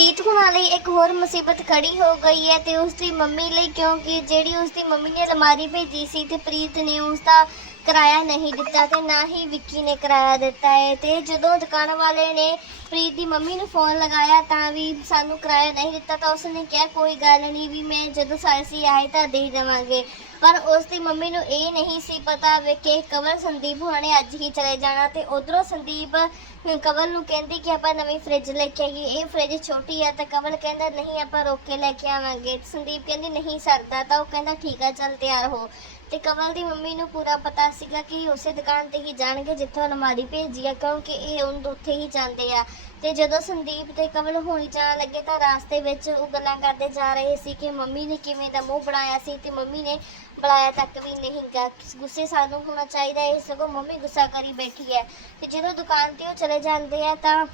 ਪ੍ਰੀਤ ਹੁਣਾਂ ਲਈ ਇੱਕ ਹੋਰ ਮੁਸੀਬਤ ਖੜੀ ਹੋ ਗਈ ਹੈ ਤੇ ਉਸ ਦੀ ਮੰਮੀ ਲਈ ਕਿਉਂਕਿ ਜਿਹੜੀ ਉਸ ਦੀ ਮੰਮੀ ਨੇ ਅਲਮਾਰੀ ਭੇਜੀ ਸੀ ਤੇ ਪ੍ਰੀਤ ਨੇ ਉਸ ਦਾ ਕਿਰਾਇਆ ਨਹੀਂ ਦਿੱਤਾ ਤੇ ਨਾ ਹੀ ਵਿੱਕੀ ਨੇ ਕਿਰਾਇਆ ਦਿੱਤਾ ਹੈ ਤੇ ਜਦੋਂ ਦੁਕਾਨ ਵਾਲੇ ਨੇ ਪ੍ਰੀਤ ਦੀ ਮੰਮੀ ਨੂੰ ਫੋਨ ਲਗਾਇਆ ਤਾਂ ਵੀ ਸਾਨੂੰ ਕਿਰਾਇਆ ਨਹੀਂ ਦਿੱਤਾ ਤਾਂ ਉਸਨੇ ਕਿਹਾ ਕੋਈ ਗੱਲ ਨਹੀਂ ਵੀ ਮੈਂ ਜਦੋਂ ਸਾਇਸੀ ਆਏ ਤਾਂ ਦੇ ਦੇਵਾਂਗੇ। ਪਰ ਉਸ ਦੀ ਮੰਮੀ ਨੂੰ ਇਹ ਨਹੀਂ ਸੀ ਪਤਾ ਵੀ ਕਿ ਕਵਲ ਸੰਦੀਪ ਹੋਣਾ ਨੇ ਅੱਜ ਹੀ ਚਲੇ ਜਾਣਾ ਤੇ ਉਧਰੋਂ ਸੰਦੀਪ ਅਹ, ਕਵਲ ਨੂੰ ਕਹਿੰਦੀ ਕਿ ਆਪਾਂ ਨਵੀਂ ਫ੍ਰਿਜ ਲੈ ਕੇ ਆਈਏ। ਇਹ ਫ੍ਰਿਜ ਛੋਟੀ ਆ ਤਾਂ ਕਵਲ ਕਹਿੰਦਾ ਨਹੀਂ ਆਪਾਂ ਰੋਕ ਕੇ ਲੈ ਕੇ ਆਵਾਂਗੇ। ਸੰਦੀਪ ਕਹਿੰਦੀ ਨਹੀਂ ਸਰਦਾ। ਤਾਂ ਉਹ ਕਹਿੰਦਾ ਠੀਕ ਆ ਚੱਲ ਤਿਆਰ ਹੋ। ਤੇ ਕਮਲ ਦੀ ਮੰਮੀ ਨੂੰ ਪੂਰਾ ਪਤਾ ਸੀਗਾ ਕਿ ਉਸੇ ਦੁਕਾਨ ਤੇ ਹੀ ਜਾਣਗੇ ਜਿੱਥੋਂ ਅਲਮਾਰੀ ਭੇਜੀ ਆ, ਕਿਉਂਕਿ ਇਹ ਉਹਨਾਂ ਉੱਥੇ ਹੀ ਜਾਂਦੇ ਆ। ਤੇ ਜਦੋਂ ਸੰਦੀਪ ਤੇ ਕਮਲ ਹੋਣੀ ਜਾਣ ਲੱਗੇ ਤਾਂ ਰਾਸਤੇ ਵਿੱਚ ਉਹ ਗੱਲਾਂ ਕਰਦੇ ਜਾ ਰਹੇ ਸੀ ਕਿ ਮੰਮੀ ਨੇ ਕਿਵੇਂ ਦਾ ਮੂੰਹ ਬਣਾਇਆ ਸੀ ਤੇ ਮੰਮੀ ਨੇ ਬੁਲਾਇਆ ਤੱਕ ਵੀ ਨਹੀਂ ਗਾ। ਗੁੱਸੇ ਸਾਨੂੰ ਹੋਣਾ ਚਾਹੀਦਾ, ਇਹ ਸਗੋਂ ਮੰਮੀ ਗੁੱਸਾ ਕਰੀ ਬੈਠੀ ਹੈ। ਤੇ ਜਦੋਂ ਦੁਕਾਨ ਤੇ ਉਹ ਚਲੇ ਜਾਂਦੇ ਆ ਤਾਂ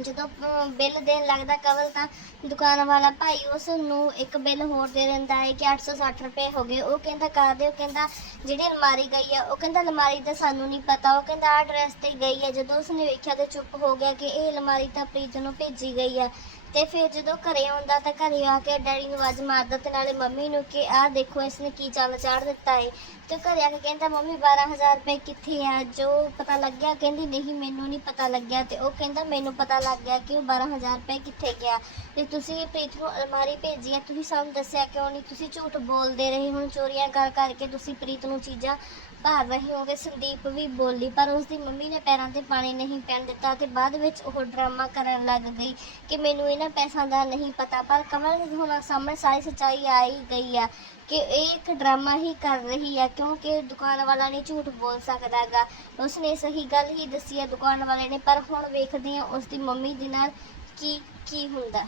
ਜਦੋਂ ਬਿੱਲ ਦੇਣ ਲੱਗਦਾ ਕਵਲ ਤਾਂ ਦੁਕਾਨ ਵਾਲਾ ਭਾਈ ਉਸ ਨੂੰ ਇੱਕ ਬਿੱਲ ਹੋਰ ਦੇ ਦਿੰਦਾ ਹੈ ਕਿ 860 ਰੁਪਏ ਹੋ ਗਏ। ਉਹ ਕਹਿੰਦਾ, ਕਰ ਦਿਓ। ਕਹਿੰਦਾ, ਜਿਹੜੀ ਅਲਮਾਰੀ ਗਈ ਆ। ਉਹ ਕਹਿੰਦਾ, ਅਲਮਾਰੀ ਦਾ ਸਾਨੂੰ ਨਹੀਂ ਪਤਾ। ਉਹ ਕਹਿੰਦਾ ਆ ਐਡਰੈਸ ਤੇ ਗਈ ਹੈ ਜਦੋਂ ਉਸਨੇ ਵੇਖਿਆ ਤੇ ਚੁੱਪ ਹੋ ਗਿਆ ਕਿ ਇਹ ਅਲਮਾਰੀ ਤਾਂ ਪ੍ਰੀਤ ਨੂੰ ਭੇਜੀ ਗਈ ਆ। ਤੇ ਫਿਰ ਜਦੋਂ ਘਰੇ ਆਉਂਦਾ ਤਾਂ ਘਰੇ ਆ ਕੇ ਡੈਡੀ ਨੂੰ ਆਵਾਜ਼ ਮਾਰਦਾ ਤੇ ਨਾਲੇ ਮੰਮੀ ਨੂੰ ਕਿ ਆਹ ਦੇਖੋ, ਇਸਨੇ ਕੀ ਚੱਲ ਚਾੜ ਦਿੱਤਾ ਏ। ਤੇ ਘਰੇ ਆ ਕੇ ਕਹਿੰਦਾ, ਮੰਮੀ 12000 ਰੁਪਏ ਕਿੱਥੇ ਆ? ਜੋ ਪਤਾ ਲੱਗਿਆ, ਕਹਿੰਦੀ, ਨਹੀਂ, ਮੈਨੂੰ ਨਹੀਂ ਪਤਾ ਲੱਗਿਆ। ਤੇ ਉਹ ਕਹਿੰਦਾ, ਮੈਨੂੰ ਪਤਾ ਲੱਗ ਗਿਆ ਕਿ ਉਹ 12000 ਰੁਪਏ ਕਿੱਥੇ ਗਿਆ। ਤੇ ਤੁਸੀਂ ਪ੍ਰੀਤ ਨੂੰ ਅਲਮਾਰੀ ਭੇਜੀ ਆ, ਤੁਸੀਂ ਸਾਨੂੰ ਦੱਸਿਆ ਕਿਉਂ ਨਹੀਂ? ਤੁਸੀਂ ਝੂਠ ਬੋਲਦੇ ਰਹੇ ਹੁਣ, ਚੋਰੀਆਂ ਕਰ ਕਰਕੇ ਤੁਸੀਂ ਪ੍ਰੀਤ ਨੂੰ ਚੀਜ਼ਾਂ ਭਾਰ ਰਹੇ ਹੋਗੇ। ਸੰਦੀਪ ਵੀ ਬੋਲੀ, ਪਰ ਉਸ ਦੀ ਮੰਮੀ ਨੇ ਪੈਰਾਂ ਤੇ ਪਾਣੀ ਨਹੀਂ ਪੈਣ ਦਿੱਤਾ ਤੇ ਬਾਅਦ ਵਿੱਚ ਉਹ ਡਰਾਮਾ ਕਰਨ ਲੱਗ ਗਈ ਕਿ ਮੈਨੂੰ ਇਹਨਾਂ ਪੈਸਾ ਦਾ ਨਹੀਂ ਪਤਾ, ਪਰ ਕਮਲ ਹੁਣ ਸਾਹਮਣੇ ਸਾਰੀ ਸੱਚਾਈ ਆ ਹੀ ਗਈ ਆ ਕਿ ਇਹ ਇੱਕ ਡਰਾਮਾ ਹੀ ਕਰ ਰਹੀ ਆ, ਕਿਉਂਕਿ ਦੁਕਾਨ ਵਾਲਾ ਨਹੀਂ ਝੂਠ ਬੋਲ ਸਕਦਾਗਾ। ਉਸਨੇ ਸਹੀ ਗੱਲ ਹੀ ਦੱਸੀ ਆ ਦੁਕਾਨ ਵਾਲੇ ਨੇ, ਪਰ ਹੁਣ ਵੇਖਦੇ ਆ ਉਸ ਦੀ ਮੰਮੀ ਦੇ ਨਾਲ ਕੀ ਕੀ ਹੁੰਦਾ।